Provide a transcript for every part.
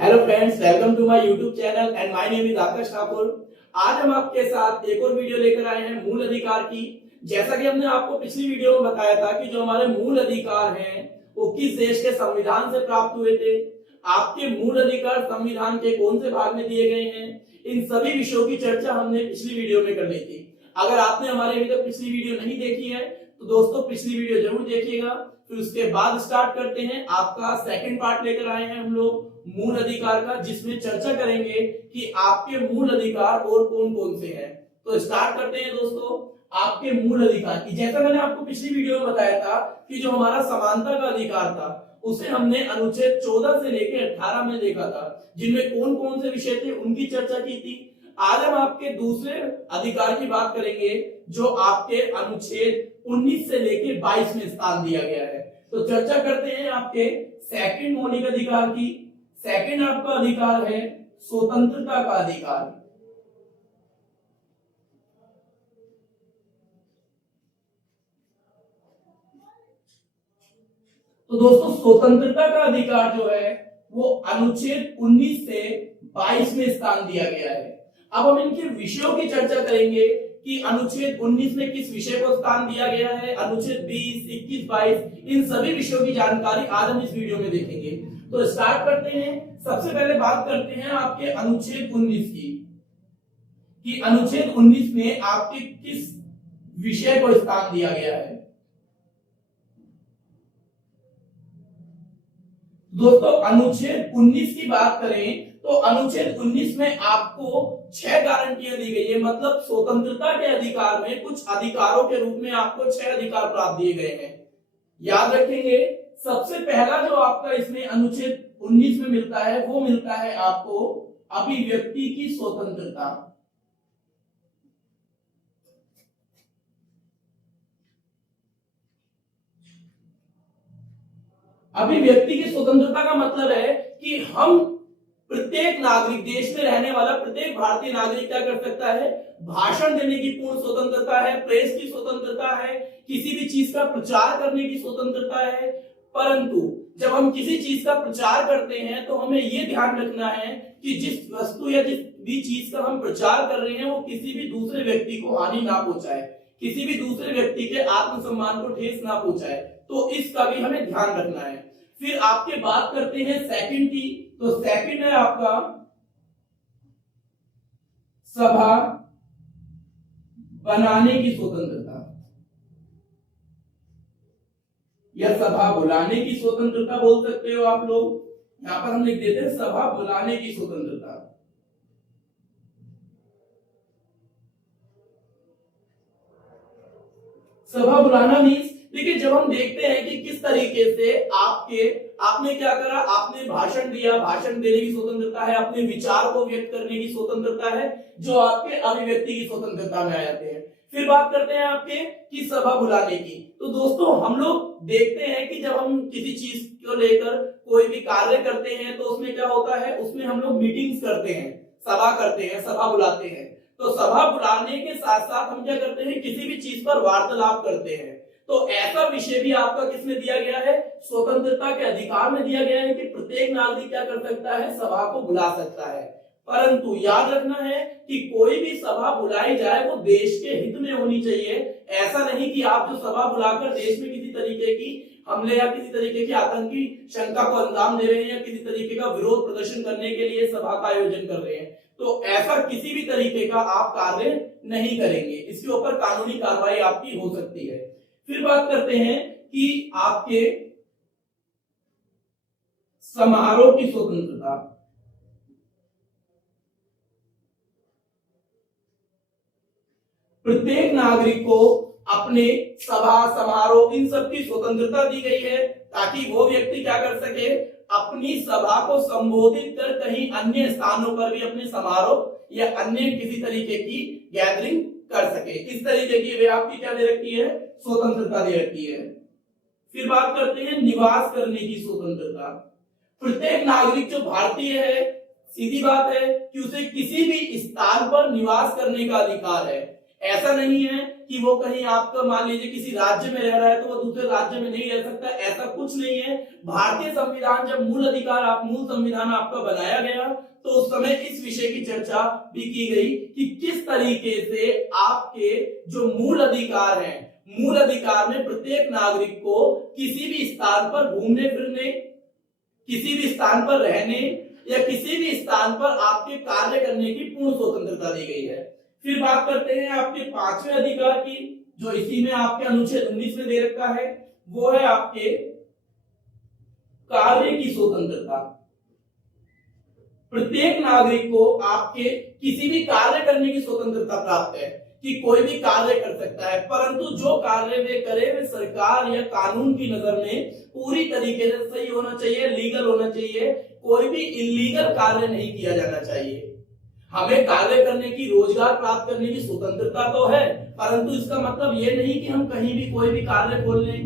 Hello friends, welcome to my YouTube channel and my name is Akash Thakur. आज हम आपके साथ एक और वीडियो लेकर आए हैं मूल अधिकार की। जैसा कि हमने आपको पिछली वीडियो में बताया था कि जो हमारे मूल अधिकार हैं वो किस देश के संविधान से प्राप्त हुए थे, आपके मूल अधिकार संविधान के कौन से भाग में दिए गए हैं, इन सभी विषयों की चर्चा हमने पिछली वीडियो में कर ली थी। अगर आपने हमारी अभी तक पिछली वीडियो नहीं देखी है तो दोस्तों पिछली वीडियो जरूर देखिएगा। फिर उसके बाद स्टार्ट करते हैं। आपका सेकंड पार्ट लेकर आए हैं हम लोग मूल अधिकार का, जिसमें चर्चा करेंगे कि आपके मूल अधिकार और कौन कौन से हैं। तो स्टार्ट करते हैं दोस्तों आपके मूल अधिकार की। जैसा मैंने आपको पिछली वीडियो में बताया था कि जो हमारा समानता का अधिकार था उसे हमने अनुच्छेद 14 से लेकर 18 में देखा था, जिनमें कौन कौन से विषय थे उनकी चर्चा की थी। आज हम आपके दूसरे अधिकार की बात करेंगे जो आपके अनुच्छेद 19 से लेके 22 में स्थान दिया गया है। तो चर्चा करते हैं आपके सेकंड मौलिक अधिकार की। सेकंड आपका अधिकार है स्वतंत्रता का अधिकार। तो दोस्तों स्वतंत्रता का अधिकार जो है वो अनुच्छेद 19 से 22 में स्थान दिया गया है। अब हम इनके विषयों की चर्चा करेंगे कि अनुच्छेद 19 में किस विषय को स्थान दिया गया है, अनुच्छेद 20, 21, 22 इन सभी विषयों की जानकारी आज हम इस वीडियो में देखेंगे। तो स्टार्ट करते हैं। सबसे पहले बात करते हैं आपके अनुच्छेद 19 की कि अनुच्छेद 19 में आपके किस विषय को स्थान दिया गया है। दोस्तों अनुच्छेद 19 की बात करें तो अनुच्छेद 19 में आपको 6 गारंटियां दी गई है। मतलब स्वतंत्रता के अधिकार में कुछ अधिकारों के रूप में आपको 6 अधिकार प्राप्त दिए गए हैं। याद रखेंगे सबसे पहला जो आपका इसमें अनुच्छेद 19 में मिलता है वो मिलता है आपको अभिव्यक्ति की स्वतंत्रता। अभिव्यक्ति की स्वतंत्रता का मतलब है कि हम प्रत्येक नागरिक, देश में रहने वाला प्रत्येक भारतीय नागरिक क्या कर सकता है, भाषण देने की पूर्ण स्वतंत्रता है, प्रेस की स्वतंत्रता है, किसी भी चीज का प्रचार करने की स्वतंत्रता है। परंतु जब हम किसी चीज का प्रचार करते हैं तो हमें यह ध्यान रखना है कि जिस वस्तु या जिस भी चीज का हम प्रचार कर रहे हैं वो किसी भी दूसरे व्यक्ति को हानि ना पहुंचाए, किसी भी दूसरे व्यक्ति के आत्मसम्मान को ठेस ना पहुंचाए। तो इसका भी हमें ध्यान रखना है। फिर आपके बात करते हैं सेकंड की। तो सेकंड है आपका सभा बनाने की स्वतंत्रता या सभा बुलाने की स्वतंत्रता बोल सकते हो आप लोग। यहां पर हम लिख देते हैं सभा बुलाने की स्वतंत्रता। सभा बुलाना मीन्स देखिए जब हम देखते हैं कि किस तरीके से आपने क्या करा, आपने भाषण दिया, भाषण देने की स्वतंत्रता है, अपने विचार को व्यक्त करने की स्वतंत्रता है, जो आपके अभिव्यक्ति की स्वतंत्रता में आ जाते हैं। फिर बात करते हैं आपके कि सभा बुलाने की। तो दोस्तों हम लोग देखते हैं कि जब हम किसी चीज को लेकर कोई भी कार्य करते हैं तो उसमें क्या होता है, उसमें हम लोग मीटिंग्स करते हैं, सभा करते हैं, सभा बुलाते हैं। तो सभा बुलाने के साथ साथ हम क्या करते हैं, किसी भी चीज पर वार्तालाप करते हैं। तो ऐसा विषय भी आपका किसमें दिया गया है, स्वतंत्रता के अधिकार में दिया गया है कि प्रत्येक नागरिक क्या कर सकता है, सभा को बुला सकता है। परंतु याद रखना है कि कोई भी सभा बुलाई जाए वो देश के हित में होनी चाहिए। ऐसा नहीं कि आप जो सभा बुलाकर देश में किसी तरीके की हमले या किसी तरीके की आतंकी शंका को अंजाम दे रहे हैं या किसी तरीके का विरोध प्रदर्शन करने के लिए सभा का आयोजन कर रहे हैं। तो ऐसा किसी भी तरीके का आप कार्य नहीं करेंगे, इसके ऊपर कानूनी कार्रवाई आपकी हो सकती है। फिर बात करते हैं कि आपके समारोह की स्वतंत्रता। प्रत्येक नागरिक को अपने सभा समारोह इन सब की स्वतंत्रता दी गई है ताकि वो व्यक्ति क्या कर सके, अपनी सभा को संबोधित कर कहीं अन्य स्थानों पर भी अपने समारोह या अन्य किसी तरीके की गैदरिंग कर सके। इस तरीके की वे आपकी क्या दे रखी है, स्वतंत्रता दे रखी है। फिर बात करते हैं निवास करने की स्वतंत्रता। प्रत्येक नागरिक जो भारतीय है, सीधी बात है कि उसे किसी भी स्थान पर निवास करने का अधिकार है। ऐसा नहीं है कि वो कहीं आपका मान लीजिए किसी राज्य में रह रहा है तो वो दूसरे राज्य में नहीं रह सकता, ऐसा कुछ नहीं है। भारतीय संविधान जब मूल संविधान आपका बनाया गया तो उस समय इस विषय की चर्चा भी की गई कि किस तरीके से आपके जो मूल अधिकार हैं, मूल अधिकार में प्रत्येक नागरिक को किसी भी स्थान पर घूमने फिरने, किसी भी स्थान पर रहने या किसी भी स्थान पर आपके कार्य करने की पूर्ण स्वतंत्रता दी गई है। फिर बात करते हैं आपके पांचवें अधिकार की, जो इसी में आपके अनुच्छेद 19 में दे रखा है, वो है आपके कार्य की स्वतंत्रता। प्रत्येक नागरिक को आपके किसी भी कार्य करने की स्वतंत्रता प्राप्त है कि कोई भी कार्य कर सकता है, परंतु जो कार्य वे करे वे सरकार या कानून की नजर में पूरी तरीके से सही होना चाहिए, लीगल होना चाहिए। कोई भी इलीगल कार्य नहीं किया जाना चाहिए। हमें कार्य करने की, रोजगार प्राप्त करने की स्वतंत्रता तो है, परंतु इसका मतलब ये नहीं कि हम कहीं भी कोई भी कार्य खोल लें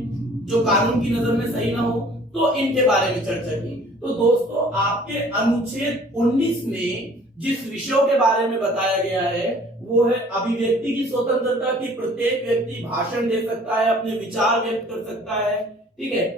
जो कानून की नजर में सही ना हो। तो इनके बारे में चर्चा की। तो दोस्तों, आपके अनुच्छेद 19 में जिस विषयों के बारे में बताया गया है वो है अभिव्यक्ति की स्वतंत्रता, की प्रत्येक व्यक्ति भाषण दे सकता है, अपने विचार व्यक्त कर सकता है, ठीक है।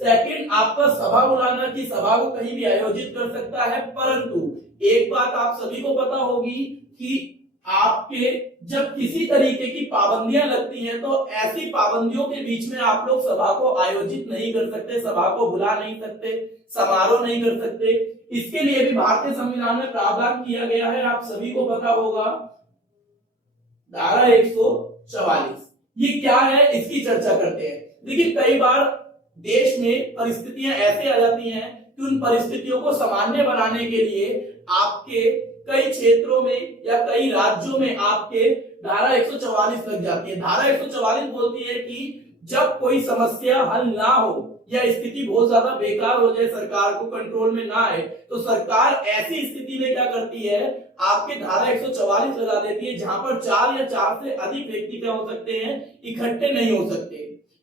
सेकंड, आपका सभा बुलाना, की सभा को कहीं भी आयोजित कर सकता है, परंतु एक बात आप सभी को पता होगी कि आपके जब किसी तरीके की पाबंदियां लगती हैं तो ऐसी पाबंदियों के बीच में आप लोग सभा को आयोजित नहीं कर सकते, सभा को बुला नहीं सकते, समारोह नहीं कर सकते। इसके लिए भी भारतीय संविधान में प्रावधान किया गया है, आप सभी को पता होगा, धारा 144। ये क्या है इसकी चर्चा करते हैं। देखिए, कई बार देश में परिस्थितियां ऐसे आ जाती हैं कि उन परिस्थितियों को सामान्य बनाने के लिए आपके कई क्षेत्रों में या कई राज्यों में आपके धारा 144 लग जाती है। धारा 144 बोलती है कि जब कोई समस्या हल ना हो या स्थिति बहुत ज्यादा बेकार हो जाए, सरकार को कंट्रोल में ना आए, तो सरकार ऐसी स्थिति में क्या करती है, आपके धारा 144 लगा देती है, जहां पर 4 या 4 से अधिक व्यक्ति क्या हो सकते हैं, इकट्ठे नहीं हो सकते,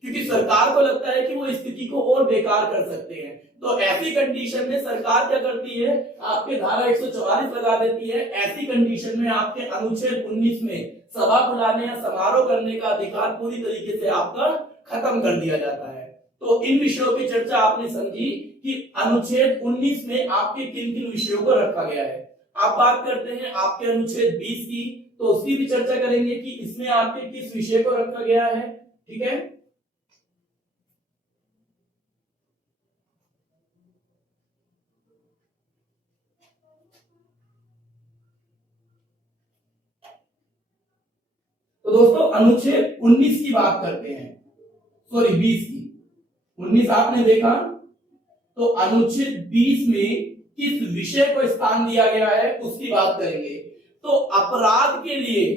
क्योंकि सरकार को लगता है कि वो स्थिति को और बेकार कर सकते हैं। तो ऐसी कंडीशन में सरकार क्या करती है, आपके धारा 144 लगा देती है। ऐसी कंडीशन में आपके अनुच्छेद 19 में सभा बुलाने या समारोह करने का अधिकार पूरी तरीके से आपका खत्म कर दिया जाता है। तो इन विषयों की चर्चा आपने समझी कि अनुच्छेद 19 में आपके किन किन विषयों को रखा गया है। आप बात करते हैं आपके अनुच्छेद 20 की, तो उसकी भी चर्चा करेंगे कि इसमें आपके किस विषय को रखा गया है, ठीक है। तो दोस्तों, अनुच्छेद 19 की बात करते हैं, सॉरी 20 की। 19 आपने देखा, तो अनुच्छेद 20 में किस विषय को स्थान दिया गया है उसकी बात करेंगे। तो अपराध के लिए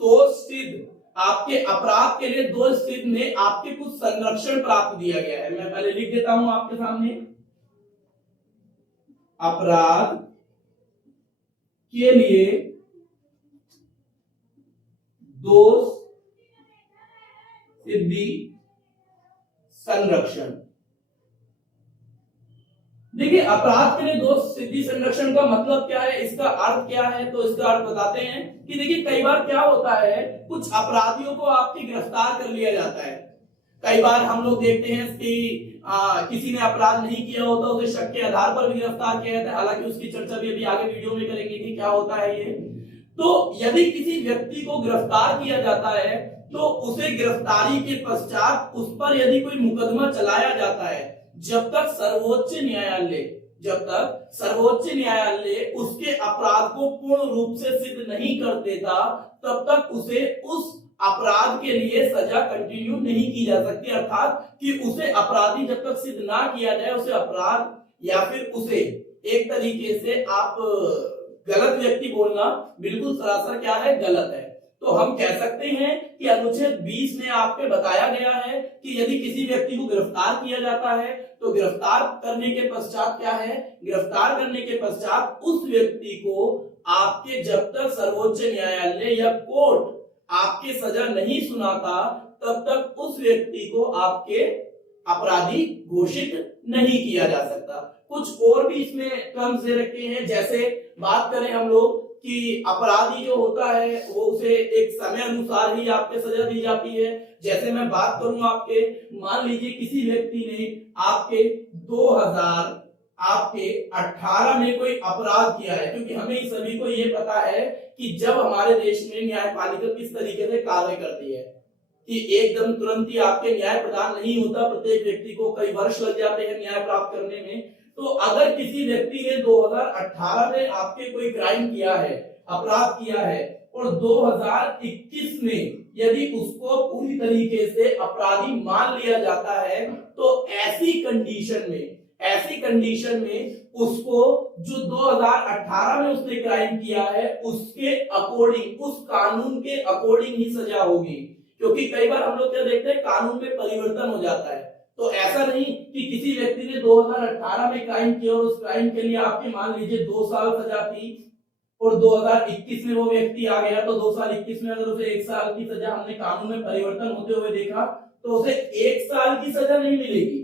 दो सिद्ध, आपके अपराध के लिए दो सिद्ध में आपके कुछ संरक्षण प्राप्त दिया गया है। मैं पहले लिख देता हूं आपके सामने, अपराध के लिए दोष सिद्धि संरक्षण। देखिए, अपराध के लिए दोष सिद्धि संरक्षण का मतलब क्या है, इसका अर्थ क्या है, तो इसका अर्थ बताते हैं कि देखिए, कई बार क्या होता है, कुछ अपराधियों को आपकी गिरफ्तार कर लिया जाता है। कई बार हम लोग देखते हैं कि किसी ने अपराध नहीं किया होता, उसे शक के आधार पर भी गिरफ्तार किया जाता है। हालांकि उसकी चर्चा भी अभी आगे वीडियो में करेंगे कि क्या होता है ये। तो यदि किसी व्यक्ति को गिरफ्तार किया जाता है तो उसे गिरफ्तारी के पश्चात उस पर यदि कोई मुकदमा चलाया जाता है, जब तक सर्वोच्च न्यायालय उसके अपराध को पूर्ण रूप से सिद्ध नहीं कर देता, तब तक उसे उस अपराध के लिए सजा कंटिन्यू नहीं की जा सकती। अर्थात कि उसे अपराधी जब तक सिद्ध ना किया जाए, उसे अपराध या फिर उसे एक तरीके से आप गलत व्यक्ति बोलना बिल्कुल सरासर क्या है, गलत है। तो हम कह सकते हैं कि अनुच्छेद 20 में आपके बताया गया है कि यदि किसी व्यक्ति को गिरफ्तार किया जाता है तो गिरफ्तार करने के पश्चात क्या है, गिरफ्तार करने के पश्चात उस व्यक्ति को आपके जब तक सर्वोच्च न्यायालय या कोर्ट आपके सजा नहीं सुनाता, तब तक उस व्यक्ति को आपके अपराधी घोषित नहीं किया जा सकता। कुछ और भी इसमें टर्म्स दे रखे हैं, जैसे बात करें हम लोग कि अपराधी जो होता है वो उसे एक समय अनुसार ही आपके सजा दी जाती है। जैसे मैं बात करूं आपके, मान लीजिए किसी व्यक्ति ने आपके 2018 में कोई अपराध किया है, क्योंकि हमें सभी को ये पता है कि जब हमारे देश में न्यायपालिका किस तरीके से कार्य करती है कि एकदम तुरंत ही आपके न्याय प्रदान नहीं होता, प्रत्येक व्यक्ति को कई वर्ष लग जाते हैं न्याय प्राप्त करने में। तो अगर किसी व्यक्ति ने 2018 में आपके कोई क्राइम किया है, अपराध किया है, और 2021 में यदि उसको पूरी तरीके से अपराधी मान लिया जाता है, तो ऐसी कंडीशन में उसको जो 2018 में उसने क्राइम किया है उसके अकॉर्डिंग, उस कानून के अकॉर्डिंग ही सजा होगी। क्योंकि कई बार हम लोग क्या देखते हैं, कानून में परिवर्तन हो जाता है। तो ऐसा नहीं कि किसी व्यक्ति ने 2018 में क्राइम किया और उस क्राइम के लिए आपके मान लीजिए 2 साल सजा थी और 2021 में वो व्यक्ति आ गया, तो 2 साल 21 में अगर उसे 1 साल की सजा हमने कानून में परिवर्तन होते हुए देखा तो उसे 1 साल की सजा नहीं मिलेगी।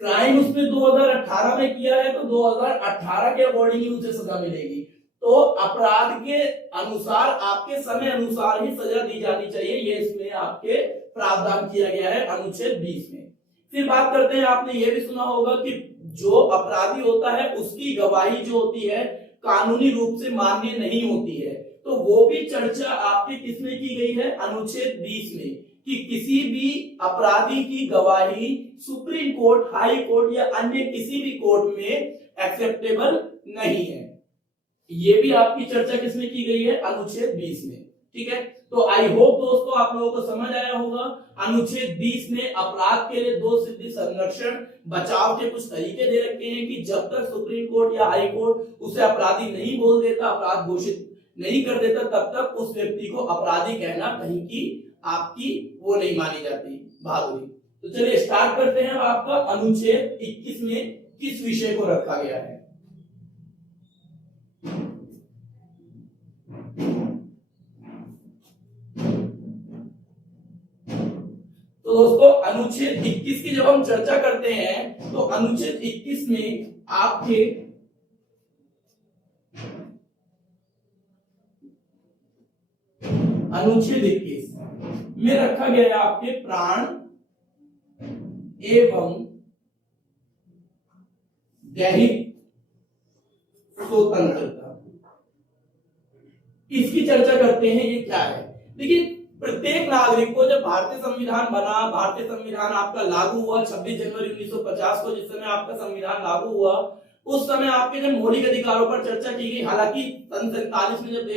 क्राइम उसने 2018 में किया है तो 2018 के अकॉर्डिंग ही उसे सजा मिलेगी। तो अपराध के अनुसार, आपके समय अनुसार ही सजा दी जानी चाहिए, ये इसमें आपके प्रावधान किया गया है अनुच्छेद 20 में। फिर बात करते हैं, आपने ये भी सुना होगा कि जो अपराधी होता है उसकी गवाही जो होती है कानूनी रूप से मान्य नहीं होती है, तो वो भी चर्चा आपके किसमें की गई है, अनुच्छेद 20 में, कि किसी भी अपराधी की गवाही सुप्रीम कोर्ट, हाई कोर्ट या अन्य किसी भी कोर्ट में एक्सेप्टेबल नहीं है। ये भी आपकी चर्चा किसमें की गई है, अनुच्छेद 20 में। ठीक है, तो आई होप दोस्तों आप लोगों को समझ आया होगा। अनुच्छेद 20 में अपराध के लिए 2 सिद्धि संरक्षण बचाव के कुछ तरीके दे रखे हैं कि जब तक सुप्रीम कोर्ट या हाई कोर्ट उसे अपराधी नहीं बोल देता, अपराध घोषित नहीं कर देता, तब तक उस व्यक्ति को अपराधी कहना कहीं की आपकी वो नहीं मानी जाती, बहादुरी। तो चलिए स्टार्ट करते हैं। आपका अनुच्छेद 21 में किस विषय को रखा गया है। तो दोस्तों अनुच्छेद 21 की जब हम चर्चा करते हैं तो अनुच्छेद 21 में आपके अनुच्छेद 21 में रखा गया है आपके प्राण एवं दैहिक स्वतंत्रता। इसकी चर्चा करते हैं, ये क्या है। देखिए, प्रत्येक नागरिक को जब भारतीय संविधान बना, भारतीय संविधान आपका लागू हुआ 26 जनवरी 1950 को, जिस समय आपका संविधान लागू हुआ, उस समय आपके जब मौलिक अधिकारों पर चर्चा की गई। हालांकि सन 47 में जब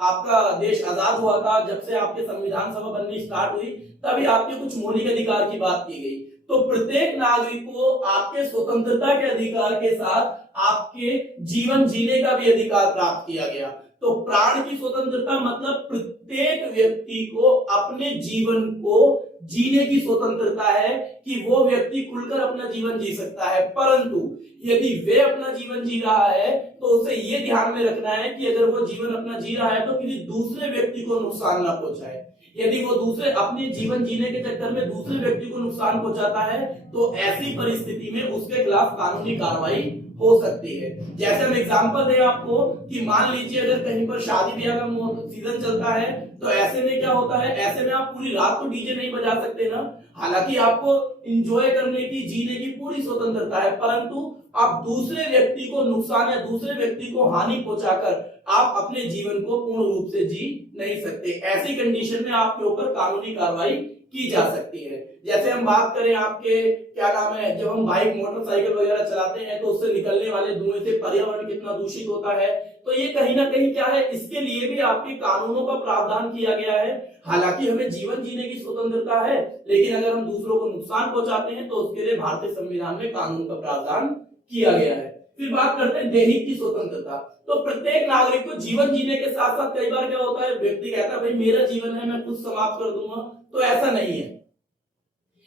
आपका देश आजाद हुआ था, जब से आपके संविधान सभा बननी स्टार्ट हुई, तभी आपके कुछ मौलिक अधिकार की बात की गई। तो प्रत्येक नागरिक को आपके स्वतंत्रता के अधिकार के साथ आपके जीवन जीने का भी अधिकार प्राप्त किया गया। तो प्राण की स्वतंत्रता मतलब प्रत्येक व्यक्ति को अपने जीवन को जीने की स्वतंत्रता है कि वो व्यक्ति खुलकर अपना जीवन जी सकता है। परंतु यदि वे अपना जीवन जी रहा है तो उसे ये ध्यान में रखना है कि अगर वो जीवन अपना जी रहा है तो किसी दूसरे व्यक्ति को नुकसान ना पहुंचाए। यदि वो दूसरे अपने जीवन जीने के चक्कर में दूसरे व्यक्ति को नुकसान पहुंचाता है तो ऐसी परिस्थिति में उसके खिलाफ कानूनी कार्रवाई हो सकती है। जैसे हम एग्जांपल दें आपको कि मान लीजिए अगर कहीं पर शादी ब्याह का सीजन चलता है तो ऐसे में क्या होता है, ऐसे में आप पूरी रात तो डीजे नहीं बजा सकते ना। हालांकि आपको एंजॉय करने की, जीने की पूरी स्वतंत्रता है, परंतु आप दूसरे व्यक्ति को नुकसान या दूसरे व्यक्ति को हानि पहुंचाकर आप अपने जीवन को पूर्ण रूप से जी नहीं सकते। ऐसी कंडीशन में आपके ऊपर कानूनी कार्रवाई की जा सकती है। जैसे हम बात करें आपके क्या नाम है, जब हम बाइक मोटरसाइकिल वगैरह चलाते हैं तो उससे निकलने वाले धुएं से पर्यावरण कितना दूषित होता है, तो ये कहीं ना कहीं क्या है, इसके लिए भी आपके कानूनों का प्रावधान किया गया है। हालांकि हमें जीवन जीने की स्वतंत्रता है, लेकिन अगर हम दूसरों को नुकसान पहुंचाते हैं तो उसके लिए भारतीय संविधान में कानून का प्रावधान किया गया है। फिर बात करते हैं दैहिक की स्वतंत्रता। तो प्रत्येक नागरिक को जीवन जीने के साथ साथ कई बार क्या होता है, व्यक्ति कहता है भाई मेरा जीवन है, मैं खुद समाप्त कर दूंगा, तो ऐसा नहीं है।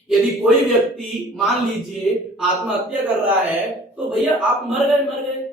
यदि कोई व्यक्ति मान लीजिए आत्महत्या कर रहा है तो भैया आप मर गए,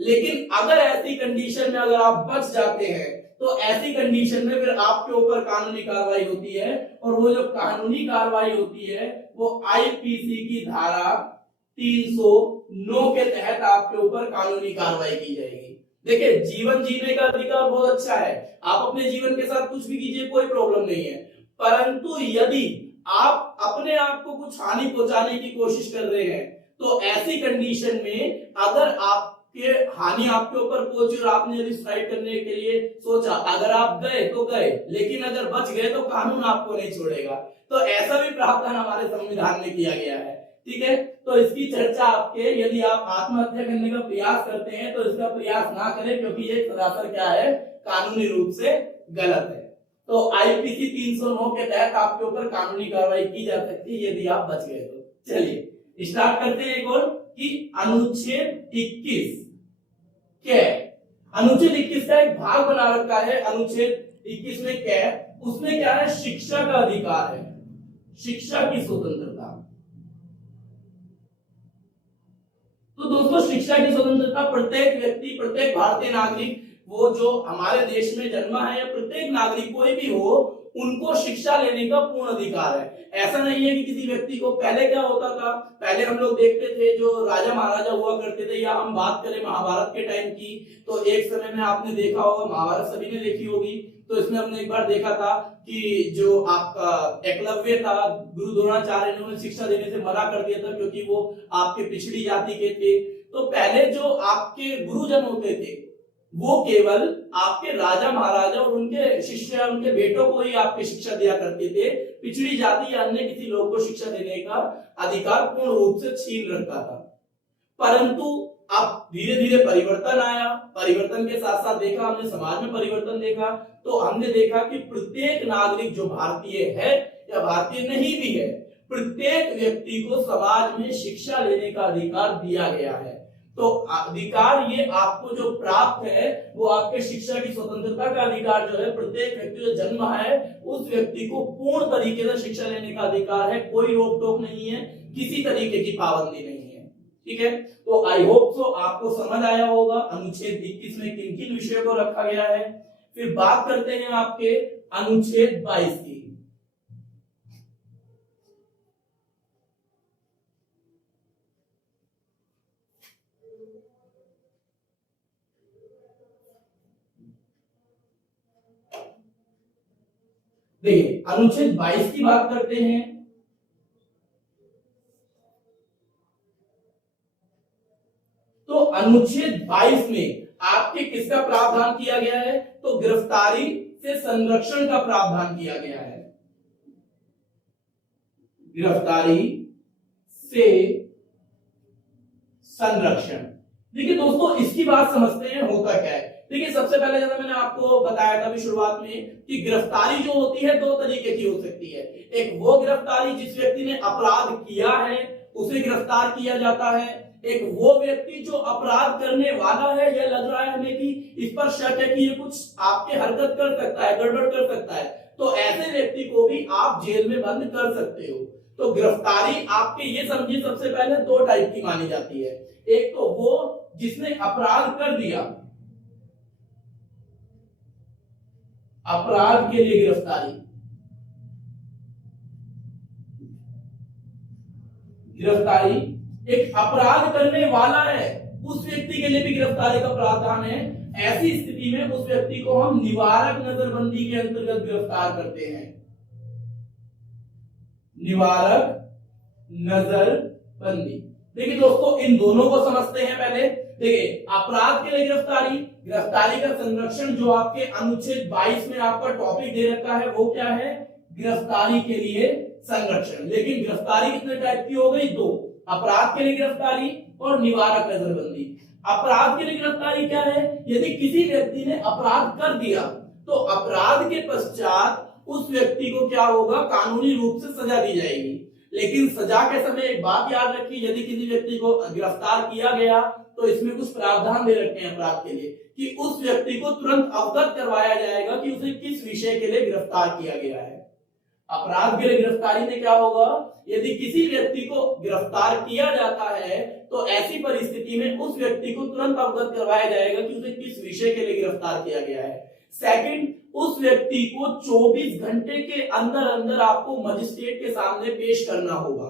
लेकिन अगर ऐसी कंडीशन में अगर आप बच जाते हैं तो ऐसी कंडीशन में फिर आपके ऊपर कानूनी कार्रवाई होती है, और वो जो कानूनी कार्रवाई होती है वो आईपीसी की धारा 309 के तहत आपके ऊपर कानूनी कार्रवाई की जाएगी। देखिए, जीवन जीने का अधिकार बहुत अच्छा है, आप अपने जीवन के साथ कुछ भी कीजिए, कोई प्रॉब्लम नहीं है। परंतु यदि आप अपने आप को कुछ हानि पहुंचाने की कोशिश कर रहे हैं, तो ऐसी कंडीशन में अगर आपके हानि आपके ऊपर पहुंची और आपने यदि सुसाइड करने के लिए सोचा, अगर आप गए तो गए, लेकिन अगर बच गए तो कानून आपको नहीं छोड़ेगा। तो ऐसा भी प्रावधान हमारे संविधान में किया गया है। ठीक है, तो इसकी चर्चा आपके, यदि आप आत्महत्या करने का प्रयास करते हैं तो इसका प्रयास ना करें, क्योंकि ये सरासर क्या है, कानूनी रूप से गलत है। तो आईपीसी 309 के तहत आपके ऊपर कानूनी कार्रवाई की जा सकती है यदि आप बच गए तो। चलिए स्टार्ट करते हैं एक और कि अनुच्छेद 21 क्या है। अनुच्छेद 21 का एक भाग बना रखा है। अनुच्छेद 21 में क्या है, उसमें क्या है, शिक्षा का अधिकार है, शिक्षा की स्वतंत्रता। तो दोस्तों, शिक्षा की स्वतंत्रता प्रत्येक व्यक्ति, प्रत्येक भारतीय नागरिक, वो जो हमारे देश में जन्मा है, या प्रत्येक नागरिक कोई भी हो, उनको शिक्षा लेने का पूर्ण अधिकार है। ऐसा नहीं है कि किसी व्यक्ति को, पहले क्या होता था, पहले हम लोग देखते थे जो राजा महाराजा हुआ करते थे, या हम बात करें महाभारत के टाइम की, तो एक समय में आपने देखा होगा, महाभारत सभी ने देखी होगी, तो इसमें हमने एक बार देखा था कि जो आपका एकलव्य था, गुरु द्रोणाचार्य ने उन्हें शिक्षा देने से मना कर दिया था, क्योंकि वो आपके पिछड़ी जाति के थे। तो पहले जो आपके गुरुजन होते थे, वो केवल आपके राजा महाराजा और उनके शिष्य, उनके बेटों को ही आपकी शिक्षा दिया करते थे। पिछड़ी जाति या अन्य किसी लोग को शिक्षा देने का अधिकार पूर्ण रूप से छीन रखा था। परंतु अब धीरे धीरे परिवर्तन आया, परिवर्तन के साथ साथ देखा हमने, समाज में परिवर्तन देखा, तो हमने देखा कि प्रत्येक नागरिक जो भारतीय है या भारतीय नहीं भी है, प्रत्येक व्यक्ति को समाज में शिक्षा लेने का अधिकार दिया गया है। तो अधिकार ये आपको जो प्राप्त है, वो आपके शिक्षा की स्वतंत्रता का अधिकार जो है, प्रत्येक व्यक्ति जो जन्म है उस व्यक्ति को पूर्ण तरीके से शिक्षा लेने का अधिकार है। कोई रोक टोक नहीं है, किसी तरीके की पाबंदी नहीं है। ठीक है, तो आई होप सो आपको समझ आया होगा अनुच्छेद 21 में किन किन विषयों को रखा गया है। फिर बात करते हैं आपके अनुच्छेद 22 की। देखिए, अनुच्छेद 22 की बात करते हैं। तो अनुच्छेद 22 में आपके किसका प्रावधान किया गया है, तो गिरफ्तारी से संरक्षण का प्रावधान किया गया है। गिरफ्तारी से संरक्षण। देखिए दोस्तों, इसकी बात समझते हैं होता क्या है। देखिए, सबसे पहले जैसा मैंने आपको बताया था अभी शुरुआत में कि गिरफ्तारी जो होती है दो तरीके की हो सकती है। एक वो गिरफ्तारी जिस व्यक्ति ने अपराध किया है उसे गिरफ्तार किया जाता है। एक वो व्यक्ति जो अपराध करने वाला है, यह लग रहा है हमें कि इस पर शक है कि ये कुछ आपके हरकत कर सकता है, गड़बड़ कर सकता है, तो ऐसे व्यक्ति को भी आप जेल में बंद कर सकते हो। तो गिरफ्तारी आपके, ये समझिए, सबसे पहले दो टाइप की मानी जाती है। एक तो वो जिसने अपराध कर दिया, अपराध के लिए गिरफ्तारी, गिरफ्तारी एक अपराध करने वाला है उस व्यक्ति के लिए भी गिरफ्तारी का प्रावधान है। ऐसी स्थिति में उस व्यक्ति को हम निवारक नजरबंदी के अंतर्गत गिरफ्तार करते हैं। निवारक नजरबंदी। देखिए दोस्तों, इन दोनों को समझते हैं पहले। देखिए, अपराध के लिए गिरफ्तारी, गिरफ्तारी का संरक्षण जो आपके अनुच्छेद 22 में आपका टॉपिक दे रखा है वो क्या है, गिरफ्तारी के लिए संरक्षण। लेकिन गिरफ्तारी कितने टाइप की हो गई, दो, अपराध के लिए गिरफ्तारी और निवारक नजरबंदी। अपराध के लिए गिरफ्तारी क्या है, यदि किसी व्यक्ति ने अपराध कर दिया तो अपराध के पश्चात उस व्यक्ति को क्या होगा, कानूनी रूप से सजा दी जाएगी। लेकिन सजा के समय एक बात याद रखिए, यदि किसी व्यक्ति को गिरफ्तार किया गया तो इसमें कुछ प्रावधान दे रखे हैं अपराध के लिए कि उस व्यक्ति को तुरंत अवगत करवाया जाएगा कि उसे किस विषय के लिए गिरफ्तार किया गया है। अपराध के लिए गिरफ्तारी में क्या होगा, यदि किसी व्यक्ति को गिरफ्तार किया जाता है तो ऐसी परिस्थिति में उस व्यक्ति को तुरंत अवगत करवाया जाएगा कि उसे किस विषय के लिए गिरफ्तार किया गया है। सेकंड, उस व्यक्ति को 24 घंटे के अंदर अंदर आपको मजिस्ट्रेट के सामने पेश करना होगा।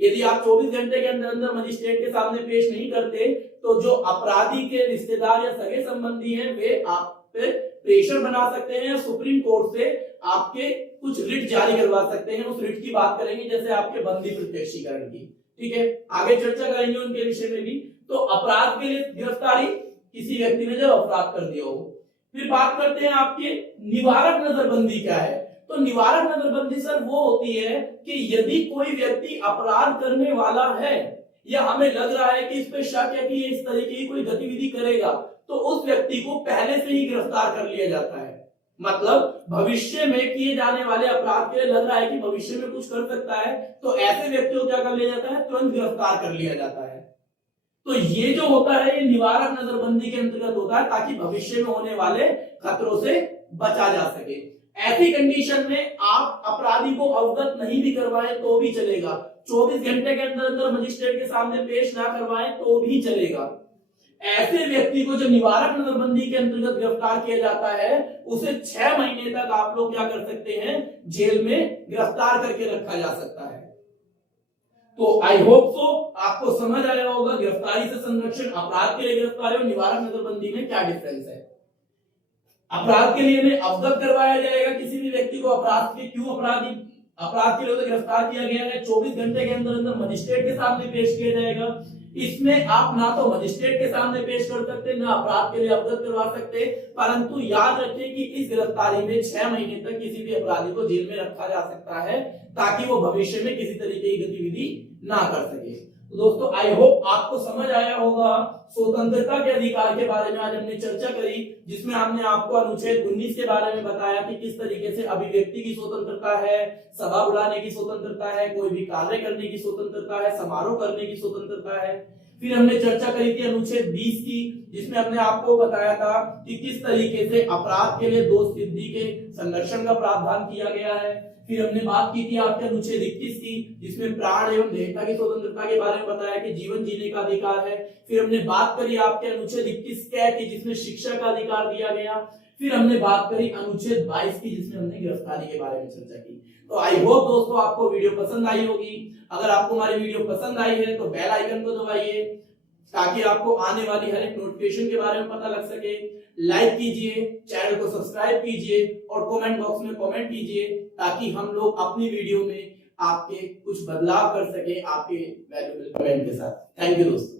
यदि आप 24 घंटे के अंदर अंदर मजिस्ट्रेट के सामने पेश नहीं करते तो जो अपराधी के रिश्तेदार या सगे संबंधी हैं वे आप पे प्रेशर बना सकते हैं या सुप्रीम कोर्ट से आपके कुछ रिट जारी करवा सकते हैं। उस रिट की बात करेंगे जैसे आपके बंदी प्रत्यक्षीकरण की। ठीक है, आगे चर्चा करेंगे उनके विषय में भी। तो अपराध के लिए गिरफ्तारी, किसी व्यक्ति ने जब अपराध कर दिया हो। फिर बात करते हैं आपके निवारक नजरबंदी क्या है। तो निवारक नजरबंदी सर वो होती है कि यदि कोई व्यक्ति अपराध करने वाला है या हमें लग रहा है कि इस पे शक है कि ये इस तरीके की कोई गतिविधि करेगा, तो उस व्यक्ति को पहले से ही गिरफ्तार कर लिया जाता है। मतलब भविष्य में किए जाने वाले अपराध के लिए लग रहा है कि भविष्य में कुछ कर सकता है, तो ऐसे व्यक्ति को क्या कर लिया जाता है, तुरंत गिरफ्तार कर लिया जाता है। तो ये जो होता है ये निवारक नजरबंदी के अंतर्गत होता है, ताकि भविष्य में होने वाले खतरों से बचा जा सके। ऐसी कंडीशन में आप अपराधी को अवगत नहीं भी करवाएं तो भी चलेगा, 24 घंटे के अंदर अंदर मजिस्ट्रेट के सामने पेश ना करवाएं तो भी चलेगा। ऐसे व्यक्ति को जो निवारक नजरबंदी के अंतर्गत गिरफ्तार किया जाता है उसे 6 महीने तक आप लोग क्या कर सकते हैं, जेल में गिरफ्तार करके रखा जा सकता है। तो आई होप सो आपको समझ आया होगा गिरफ्तारी से संरक्षण, अपराध के लिए गिरफ्तारी और निवारक नजरबंदी में क्या डिफरेंस है। अपराध के लिए में अवगत करवाया जाएगा किसी भी व्यक्ति को अपराध के क्यों अपराध के लिए तो गिरफ्तार किया गया है, 24 घंटे के अंदर अंदर मजिस्ट्रेट के सामने पेश किया जाएगा। इसमें आप ना तो मजिस्ट्रेट के सामने पेश कर सकते, ना अपराध के लिए अवगत करवा सकते, परंतु याद रखिए कि इस गिरफ्तारी में 6 महीने तक किसी भी अपराधी को जेल में रखा जा सकता है, ताकि वो भविष्य में किसी तरीके की गतिविधि ना कर सके। तो दोस्तों आई होप आपको समझ आया होगा स्वतंत्रता के अधिकार के बारे में आज हमने चर्चा करी, जिसमें हमने आपको अनुच्छेद 19 के बारे में बताया कि किस तरीके से अभिव्यक्ति की स्वतंत्रता है, सभा बुलाने की स्वतंत्रता है, कोई भी कार्य करने की स्वतंत्रता है, समारोह करने की स्वतंत्रता है। फिर हमने चर्चा करी थी अनुच्छेद 20 की, जिसमें हमने आपको बताया था कि किस तरीके से अपराध के लिए दोष सिद्धि के संरक्षण का प्रावधान किया गया है। फिर हमने बात की थी आपके अनुच्छेद 21 की, जिसमें प्राण एवं देहता की स्वतंत्रता के बारे में बताया कि जीवन जीने का अधिकार है। फिर हमने बात करी आपके अनुच्छेद 21 कै की, जिसमें शिक्षा का अधिकार दिया गया। फिर हमने बात करी अनुच्छेद 22 की, जिसमें हमने गिरफ्तारी के बारे में चर्चा की। तो आई होप दोस्तों आपको वीडियो पसंद आई होगी। अगर आपको हमारी वीडियो पसंद आई है तो बेल आइकन को दबाइए, ताकि आपको आने वाली हर एक नोटिफिकेशन के बारे में पता लग सके। लाइक कीजिए, चैनल को सब्सक्राइब कीजिए और कमेंट बॉक्स में कमेंट कीजिए, ताकि हम लोग अपनी वीडियो में आपके कुछ बदलाव कर सके आपके वैल्यूएबल कमेंट के साथ। थैंक यू दोस्तों।